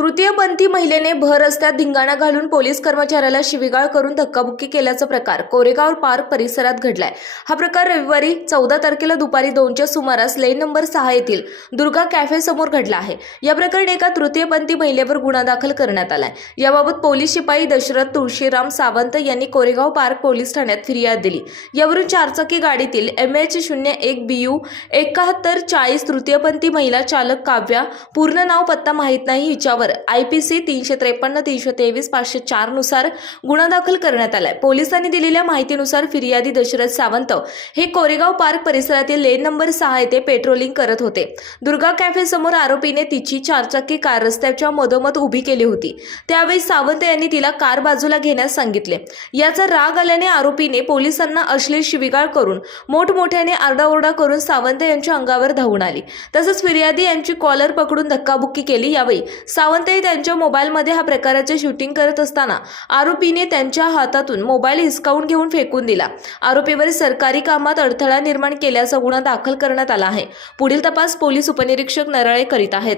तृतीयपंथी महिलेने भर रस्त्यात धिंगाणा घालून पोलीस कर्मचाऱ्याला शिवीगाळ करून धक्काबुक्की केल्याचा प्रकार कोरेगाव पार्क परिसरात घडलाय। हा प्रकार रविवारी 14 तारखेला दुपारी 2च्या सुमारास लेन नंबर 6 येथील दुर्गा कॅफे समोर घडला आहे। या प्रकरणी एका तृतीयपंथी महिलेवर गुन्हा दाखल करण्यात आलाय। याबाबत पोलीस शिपाई दशरथ तुळशीराम सावंत यांनी कोरेगाव पार्क पोलीस ठाण्यात फिर्याद दिली। यावरून चारचाकी गाडीतील MH01 BU 7140 तृतीयपंथी महिला चालक काव्या, पूर्ण नाव पत्ता माहित नाही, हिच्यावर IPC 353, 323, 504 नुसार गुन्हा दाखल करण्यात आलाय। पोलिसांनी दिलेल्या माहितीनुसार फिर्यादी दशरथ सावंत हे कोरेगाव पार्क परिसरातील लेन नंबर 6 येथे पेट्रोलिंग करत होते। दुर्गा कॅफे समोर आरोपीने तिची चारचाकी कार रस्त्याच्या मधोमध उभी केली होती। त्यावेळी सावंत यांनी तिला कार बाजूला घेण्यास सांगितले। याचा राग आल्याने आरोपीने पोलिसांना अश्लील शिवीगाळ करून मोठमोठ्याने आरडाओरडा करून सावंत यांच्या अंगावर धावून आली। तसंच फिर्यादी यांची कॉलर पकडून धक्काबुक्की केली। यावेळी सावंत त्यांच्या मोबाईलमध्ये हा प्रकाराचे शूटिंग करत असताना आरोपीने त्यांच्या हातातून मोबाईल हिसकावून घेऊन फेकून दिला। आरोपीवर सरकारी कामात अडथळा निर्माण केल्याचा गुन्हा दाखल करण्यात आला आहे। पुढील तपास पोलीस उपनिरीक्षक नरळे करीत आहेत।